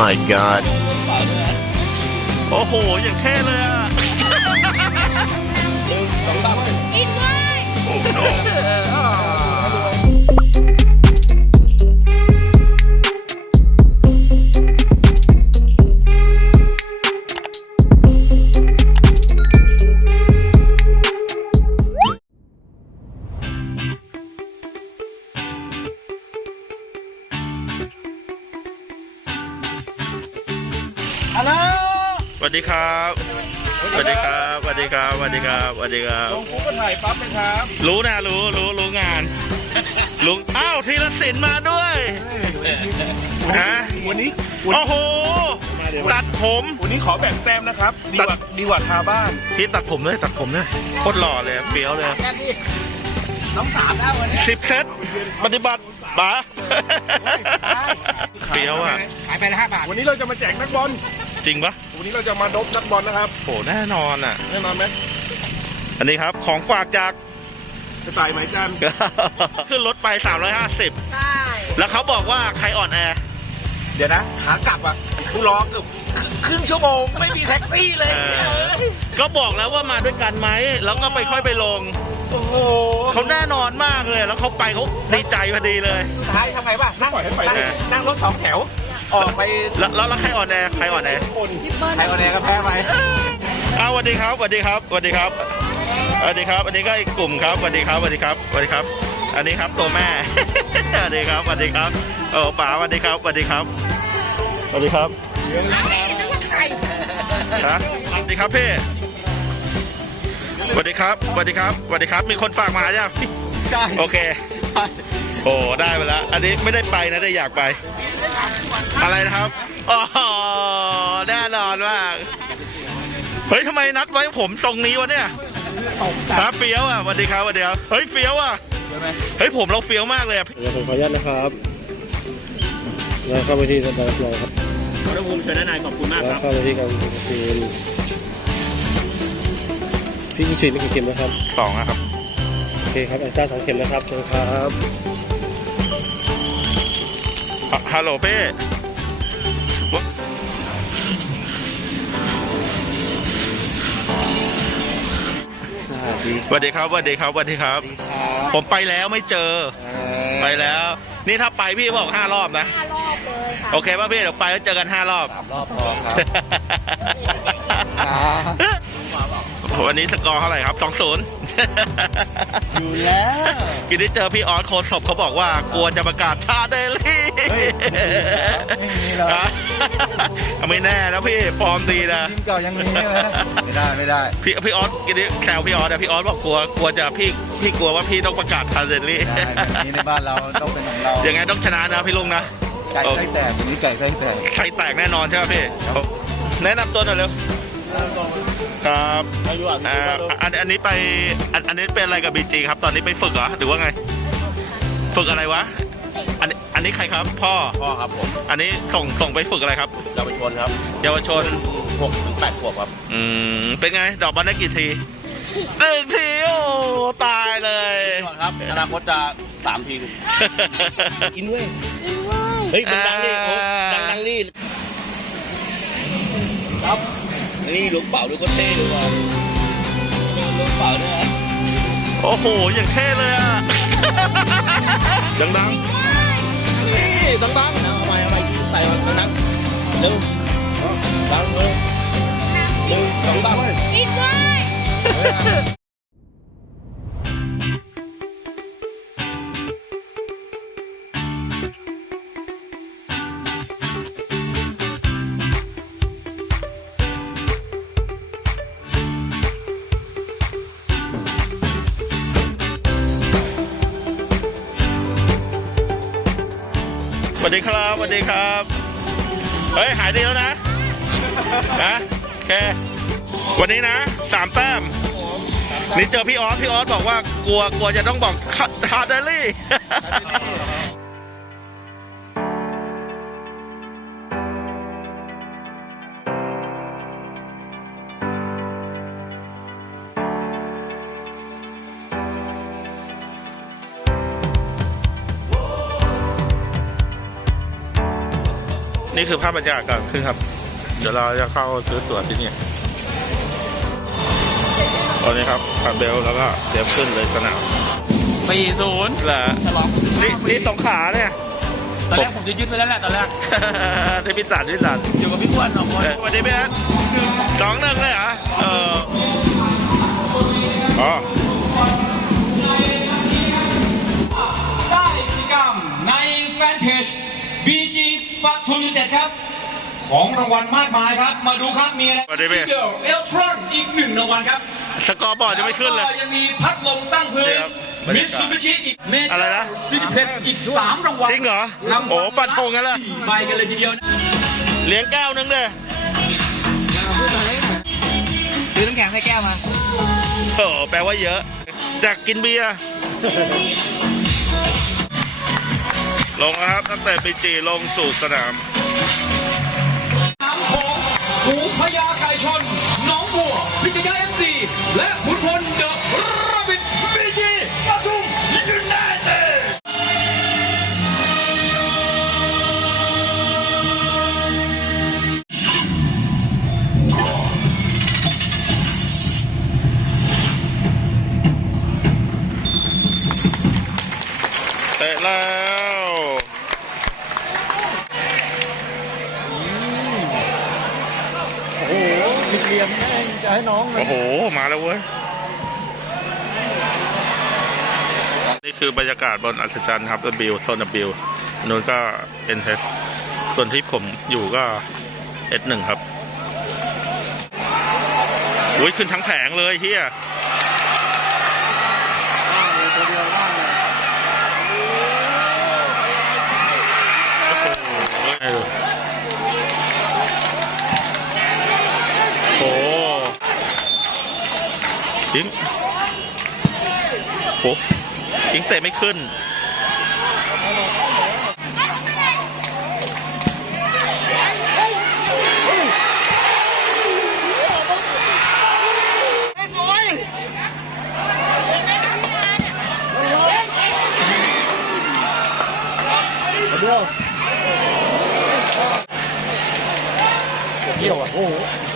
my god โอ้โห อย่างเท่เลยอะ วัสดีครับสวัสดีครับสวัสดีครับสวัสดีครับสวัสดีครับลงปุ๊บก็ถ่ายปั๊บเลยครับรู้นะรู้รู้รู้งานลุงอ้าวธีรศิลป์มาด้วยฮะวันนี้โอ้โหตัดผมวันนี้ขอแบ่งแต้มนะครับ ดีกว่าดีกว่าคาบ้านพี่ตัดผมด้วยตัดผมด้วยโคตรหล่อเลยเฟี้ยวเลยน้องสามแล้ววันนี้สิบเซตปฏิบัติป๋าเฟี้ยวอะขายไปละห้าบาทวันนี้เราจะมาแจกนักบอล จริงปะวันนี้เราจะมาดบนักบอลนะครับโหแน่นอนอะ แน่นอนไหมอันนี้ครับของฝากจากกระต่ายไหมจันขึ้นรถไป 350 ใช่ แล้วเขาบอกว่าใครอ่อนแอ เดี๋ยวนะ ขากลับอะกูรอเกือบครึ่งชั่วโมงไม่มีแท็กซี่เลยเออก็บอกแล้วว่ามาด้วยกันไหม แล้วก็ไปค่อยไปลง โอ้โหเขาแน่นอนมากเลย แล้วเขาไปเขาดีใจพอดีเลยสุดท้ายทำไงบ้างนั่งปล่อยให้ไปนั่งเลยนั่งรถสองแถว ออกไปแล้วแล้วแล้วใครอ่อนแอใครอ่อนแอคนไทยวันแดงก็แพ้ไปอ้าวสวัสดีครับสวัสดีครับสวัสดีครับสวัสดีครับ อันนี้ก็อีกกลุ่มครับสวัสดีครับสวัสดีครับสวัสดีครับ อันนี้ครับตัวแม่ สวัสดีครับสวัสดีครับโอ้ป๋าสวัสดีครับสวัสดีครับสวัสดีครับฮะสวัสดีครับพี่สวัสดีครับสวัสดีครับสวัสดีครับ มีคนฝากมาใช่ไหมใช่โอเค โอ้ได้ไปแล้ว อันนี้ไม่ได้ไปนะได้อยากไป อะไรนะครับอ๋อแน่นอนมากเฮ้ยทำไมนัดไว้ผมตรงนี้วะเนี่ยครับเฟี้ยวอะสวัสดีครับสวัสดีครับเฮ้ยเฟี้ยวอะเฮ้ยผมเราเฟี้ยวมากเลยอะเดี๋ยวผมขออนุญาตนะครับแล้วเข้าไปที่ระดับเราครับขอบคุณเชิญนายขอบคุณมากแล้วครับเข้าไปที่การวัคซีนพี่ฉีดนี่กี่เข็มนะครับสองนะครับโอเคครับแอนซ่าสองเข็มนะครับเชิญครับอะ ฮัลโหลเป้วะดีสวัสดีครับสวัสดีครับสวัสดีครับ ผมไปแล้วไม่เจอ ไปแล้ว นี่ถ้าไปพี่บอกห้ารอบนะห้ารอบเลยค่ะโอเคป่ะพี่เดี๋ยวไปแล้วเจอกันห้ารอบรอบพอครับ วันนี้สกอร์เท่าไหร่ครับสองศูนย์อยู่แล้วกินได้เจอพี่ออสโคศบเขาบอกว่ากลัวจะประกาศชาเดลี่เฮ้ยไม่มีหรอกฮะไม่แน่นะพี่ฟอร์มดีนะทีมเก่ายังมีใช่ไหมไม่ได้ไม่ได้พี่พี่ออสกินได้แซวพี่ออสแต่พี่ออสบอกกลัวกลัวจะพี่พี่กลัวว่าพี่ต้องประกาศชาเดลี่ไม่ได้แบบนี้ในบ้านเราต้องเป็นของเรายังไงต้องชนะนะพี่ลุงนะไก่ไส้แตกวันนี้ไก่ไส้แตกใครแตกแน่นอนใช่ไหมพี่แนะนำตัวหน่อยเร็ว ครับอ่าอันอันนี้ไปอันอันนี้เป็นอะไรกับบีจีครับ ตอนนี้ไปฝึกเหรอหรือว่าไง ฝึกอะไรวะ อันอันนี้ใครครับ พ่อ พ่อครับผม อันนี้ส่งส่งไปฝึกอะไรครับ เยาวชนครับ เยาวชนหกถึงแปดขวบครับ อืม เป็นไง ดอกบอลได้กี่ทีหนึ่งทีโอ้ตายเลยก่อนครับอนาคตจะสามทีมกินเว้ยกินเว้ยเฮ้ยมึงดังดิโอ้ดังดังดิครับอั นนี้ลูกเป่าดูก็เท่ดูว่ะลูกเป่าด้วยนะโอ้โห อย่างเท่เลยอะ ดังนี่ดังดังๆเอาไปเอาไปใส่มันนักหนึ่งดังหนึ่งหนึ่งสองดังกินเว้ย วัสดีครับสวัสดีครับ เฮ้ย หายดีแล้วนะนะโอเค วันนี้นะสามแต้มนี่เจอพี่ออสพี่ออสบอกว่ากลัวกลัวจะต้องบอกฮาร์ดเดลี่ นนี่คือภาพบรรยากาศก่อนขึ้นครับ เดี๋ยวเราจะเข้าซื้อตั๋วที่นี่ตอนนี้ครับขับเบลแล้วก็เตรียมขึ้นเลยสนามสี่ศูนย์แหละฉลองนี่นี่สงขลาเนี่ยตอนแรกผมจะยึดไปแล้วแหละตอนแรกที่พิสันพิสันอยู่กับพี่อ้วนสองคนเออสวัสดีพี่แอดสองหนึ่ง ของรางวัลมากมายครับ มาดูครับมีอะไรสวัสดีพี่เดียวเอลทรอนอีกหนึ่งรางวัลครับสกอร์บอร์ดยังไม่ขึ้นเลยแวก็ยังมีพัดลมตั้งพื้นเดี๋ยวครับบรรมิยากาศซูบิชิอีกเมเจอะไรนะซิติเพสอีกสามรางวัลจริงเหรอรางวัลโอ้ฟันธงกันละสี่ใบกันเลยทีเดียวนะเลี้ยงแก้วนึงเลยซื้อน้ำแข็งให้แก้วมาโอ้แปลว่าเยอะจากกินเบียร์ลงแล้วครับตั้งแต่ปีจีลงสู่สนามสามของ หูพญาไก่ชนน้องบัว พิจยาเอฟซีและขุนพลเดอะราบิทบีจีปทุมยูไนเต็ดเตะแล้ว จะให้น้องโอ้โห มาแล้วเว้ย นี่คือบรรยากาศบนอัศจรรย์ครับบิวโซนบิวนู้นก็เอ็นเส่วนที่ผมอยู่ก็เอหนึ่งครับ อุ้ยขึ้นทั้งแผงเลยเฮีย จิงโอ้จิงเตะไม่ขึ้นตัวเ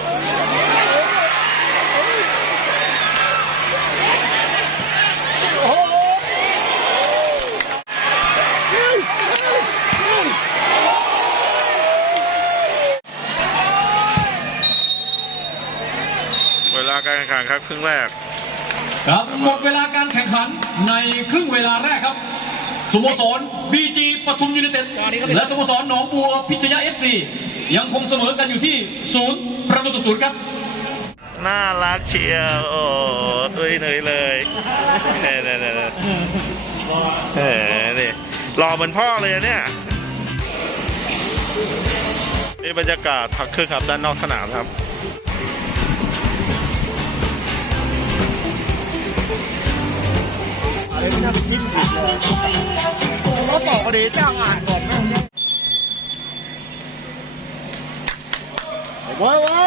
ครับครึ่งแรก ครับหมดเวลาการแข่งขันในครึ่งเวลาแรกครับสโมสร BG ปทุมยูไนเต็ดและสโมสรหนองบัวพิชยา FC ยังคงเสมอกันอยู่ที่ศูนย์ประตูต่อศูนย์ครับ น่ารักเชียวโอ้ตุ้ยเนยเลยเน่เน่เน่เน่เฮ้นี่หล่อเหมือนพ่อเลยอะเนี่ยนี่บรรยากาศพักครึ่งครับด้านนอกสนามครับ อะไรนี่น่าจิ้มผิดเลยเขาบอกว่าดีจ้างอ่านก่อนแม่งเนี่ยไว้ไว้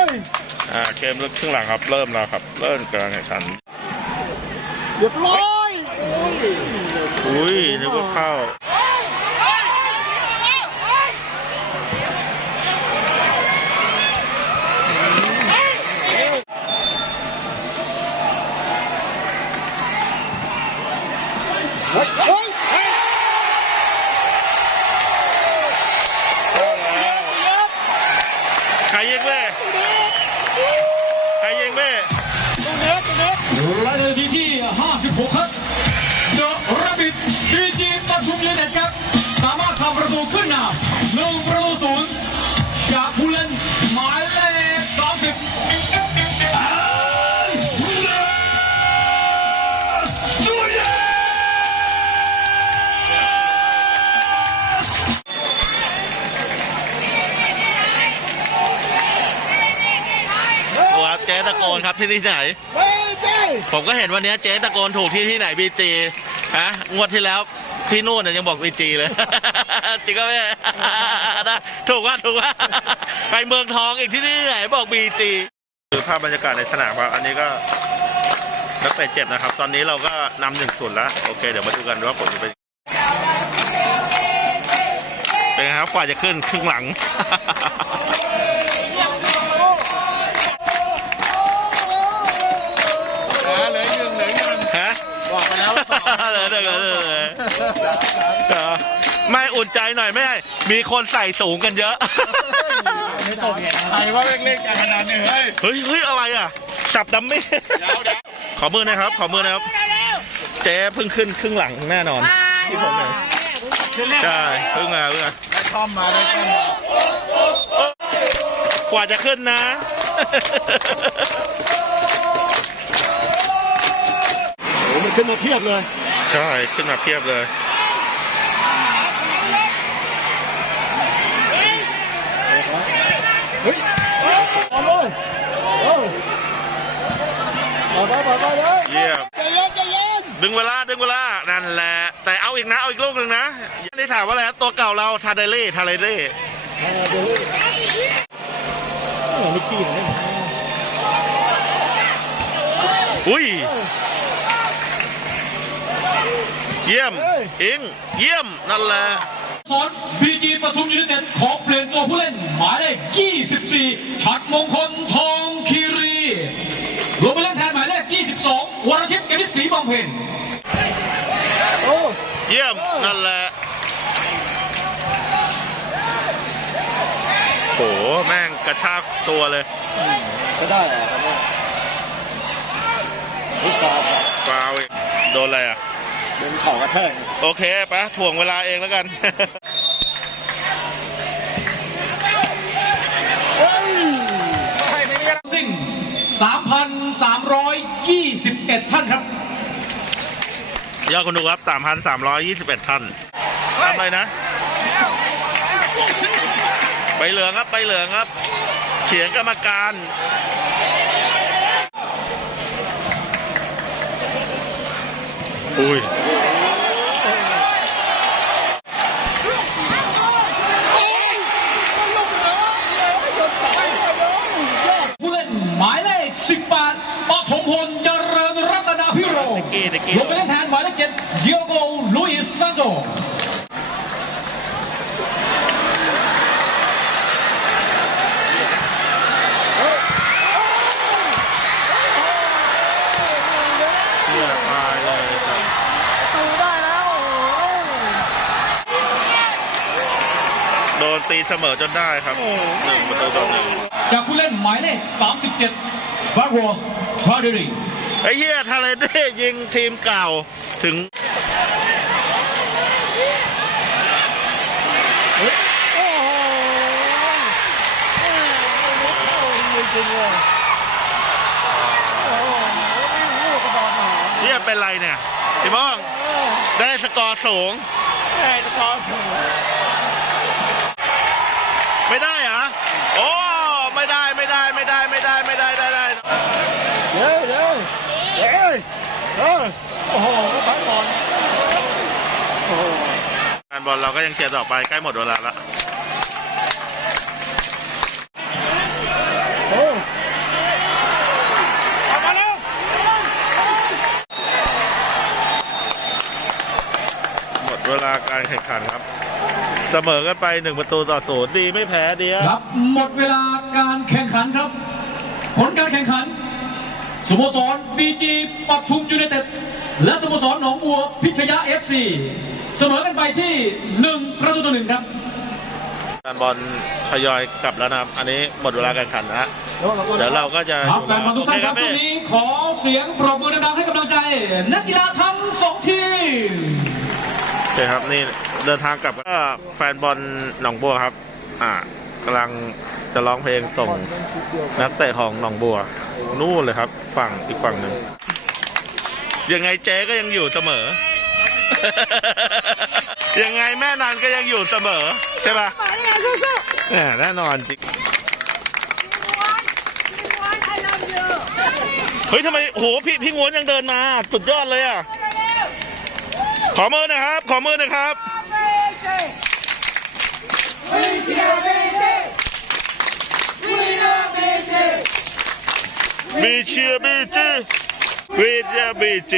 อ่าเกมเริ่มครึ่งหลังครับ เริ่มแล้วครับ เริ่มการแข่งขันเรียบร้อยอุ้ยนึกว่าเข้า เฮ้ยเฮ้ย ยิงเบ้ใครยิงเบ้และในนาทีที่ 56 ครับเดอะรับบิทบีจีปทุมยูเนเต็ดครับ สามารถทำประตูขึ้นนำหนึ่งะโกนครับที่ที่ไหนเฮ้ยเจ้ผมก็เห็นวันนี้เจ๊ตะโกนถูกที่ที่ไหนบีจีฮะงวดที่แล้วที่นู่นน่ะยังบอกบีจีเลย จริงก็ไม่ถูกว่าถูกว่า ไปเมืองทองอีกที่ที่ไหนบอกบีจีคือภาพบรรยากาศในสนามครับอันนี้ก็นักเตะเจ็บนะครับ ตอนนี้เราก็นำหนึ่งศูนย์แล้ว โอเค เดี๋ยวมาดูกันว่าผลจะเป็นเป็นไงครับกว่าจะขึ้นครึ่งหลัง ไปแล้วเหลือหนึ่งเหลือหนึ่งเออไม่อุ่นใจหน่อยไม่ได้มีคนใส่สูงกันเยอะใครว่าเล็กๆกันขนาดนี้เฮ้ยเฮ้ยเฮ้ยอะไรอะ สับดัมมี่ขอมือนะครับ ขอมือนะครับ เจ๊เพิ่งขึ้นครึ่งหลังแน่นอน ที่ผมเห็นใช่เพิ่งมาเพิ่งมาชอบมาได้กันกว่าจะขึ้นนะ โอ้มันขึ้นมาเพียบเลย ใช่ขึ้นมาเพียบเลยเอาเลยเออเอาไปไปไปเลยเยี่ยมใจเย็นใจเย็นดึงเวลาดึงเวลานั่นแหละแต่เอาอีกนะเอาอีกลูกหนึ่งนะนี่ถามว่าอะไรนะตัวเก่าเราทาเดเล่ทาเดเล่เอาเดี๋ยวเลยโอ้มิกกี้มันเล่นอุ้ เยี่ยม อิง เยี่ยม นั่นแหละสอนบีจีปทุมยูไนเต็ดขอเปลี่ยนตัวผู้เล่น หมายเลข 24ชัดมงคลทองคีรีลงไปเล่นแทนหมายเลข 22 วรชิตเกณิตศรีบำเพ็ญโอ้เยี่ยม นั่นแหละโหแม่งกระชากตัวเลยใช้ได้เหรอครับเนี่ยลูกฟาวล์ฟาวล์อีกโดนอะไรอะ เป็นเข่ากระแทกโอเคปะถ่วงเวลาเองแล้วกันสิ่ง3,321 ท่านครับ ยอดคนดูครับ 3,321 ท่านทำอะไรนะ ไปเหลืองครับ ไปเหลืองครับ เขียนกรรมการ อุ้ยผู้เล่นหมายเลข18ปฐมพลเจริญรัตนาพิโรมตะกี้ตะกี้ลงไปเล่นแทนหมายเลข7เดียโกลุยสซันโต เสมอจนได้ครับหนึ่งประตูต่อหนึ่งจากผู้เล่นหมายเลข 37บาร์โรสทราเดรีไอ้เหี้ยทาเลเด้ยิงทีมเก่าถึงเนี่ยเป็นไรเนี่ยพี่บ้องได้สกอร์สูงได้ตะกอนถูก ไม่ได้เหรอโอ้ไม่ได้ไม่ได้ไม่ได้ไม่ได้ไม่ได้ได้ได้เดี๋ยวเดี๋ยวเดี๋ยวเออโอ้โหก็พักก่อนโอ้การบอลเราก็ยังเชียร์ต่อไปใกล้หมดเวลาละโอ้หมดเวลาการแข่งขันครับ เสมอกันไปหนึ่งประตูต่อศูนย์ดีไม่แพ้ดีอะครับ หมดเวลาการแข่งขันครับ ผลการแข่งขัน สโมสรบีจีปทุมยูไนเต็ดและสโมสรหนองบัวพิชยาเอฟซีเสมอกันไปที่1ประตูต่อหนึ่งครับการบอลทยอยกลับแล้วนะครับ อันนี้หมดเวลาการแข่งขันนะฮะเดี๋ยวเราก็จะครับแฟนบอลทุกท่านครับโอช่วงเพี่นี้ขอเสียงปรบมือดังๆให้กำลังใจ นักกีฬาทั้งสองทีมโอเคครับนี่ เดินทางกลับก็แฟนบอลหนองบัวครับ อ่ากำลังจะร้องเพลงส่งนักเตะของหนองบัว นู่นเลยครับ ฝั่งอีกฝั่งหนึ่งยังไงเจ๊ก็ยังอยู่เสมอ ยังไงแม่นันก็ยังอยู่เสมอ ใช่ปะแน่นอนจริงเฮ้ยทำไมโหพี่พี่งวนยังเดินมา สุดยอดเลยอะ ขอมือนะครับ ขอมือนะครับ BT, BT, BT, BT.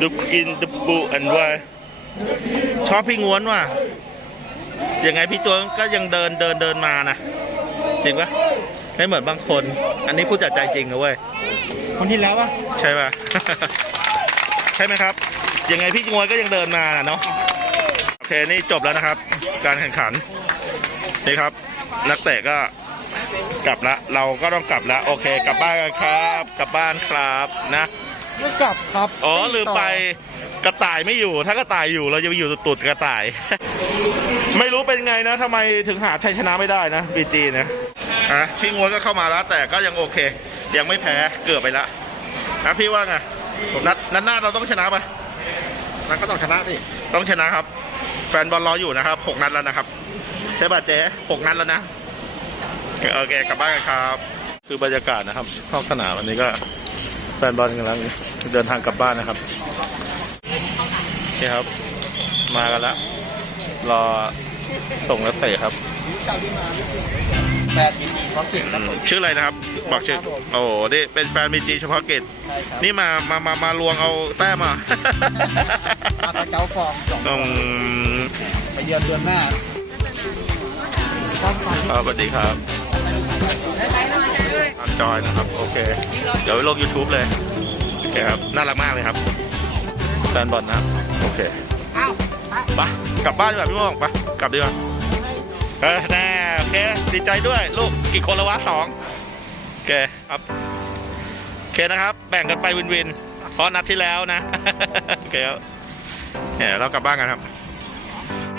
Đục in đục bộ ẩn qua Shopping uống mà. ยังไงพี่จวนก็ยังเดินเดินเดินมานะจริงปะไม่เหมือนบางคน อันนี้พูดจากใจจริงนะเว้ยคนที่แล้วปะใช่ปะ ใช่ไหมครับ ยังไงพี่ง้วนก็ยังเดินมาน่ะเนาะโอเคนี่จบแล้วนะครับ การแข่งขันนี่ครับ นักเตะก็กลับละเราก็ต้องกลับละโอเค กลับบ้านกันครับกลับบ้านครับนะ ไม่กลับครับอ๋อลืมไปกระต่ายไม่อยู่ ถ้ากระต่ายอยู่เราจะไปอยู่ตุดๆกระต่าย ไม่รู้เป็นไงนะทำไมถึงหาชัยชนะไม่ได้นะบีจีนะอะพี่งวนก็เข้ามาแล้วแต่ก็ยังโอเค ยังไม่แพ้เกือบไปละนะพี่ว่าไงนัดนัดหน้าเราต้องชนะปะมันก็ต้องชนะสิต้องชนะครับ แฟนบอลรออยู่นะครับหกนัดแล้วนะครับ ใช่ป่ะเจ๊หกนัดแล้วนะโอเคกลับบ้านกันครับ คือบรรยากาศนะครับท้องสนามวันนี้ก็แฟนบอลกำลังเดินทางกลับบ้านนะครับโอเคครับ มากันแล้ว รอส่งนักเตะครับแปดปีพร้อมเก่งอืมชื่ออะไรนะครับ บอกชื่อ โอ้โหนี่เป็นแฟนบีจีเฉพาะกิจใช่ครับนี่มามามามาลวงเอาแต้มอะมาตะเก้าฟองสองอืมไปเยือนเดือนหน้า ครับสวัสดีครับจอยนะครับ โอเค เดี๋ยวลง YouTube เลย โอเคครับ น่ารักมากเลยครับ แฟนบอลนะโอเค ไปกลับบ้านดีกว่าพี่โมงไปกลับดีกว่าเออแน่โอเคดีใจด้วยลูกกี่คนแล้ววะสองโอเคครับโอเคนะครับ แบ่งกันไปวินวินเพราะนัดที่แล้วนะโอเคครับเนี่ยเรากลับบ้านกันครับ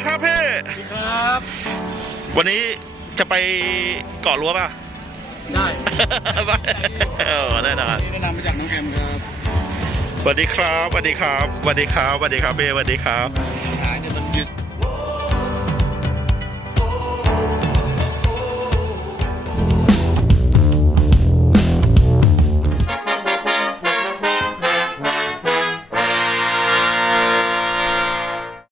ครับพี่ครับ วันนี้จะไปเกาะรั้วป่ะได้เออแน่นอนนี่แนะนำมาจากน้องแอมครับสวัสดีครับสวัสดีครับสวัสดีครับสวัสดีครับเบสวัสดีครับ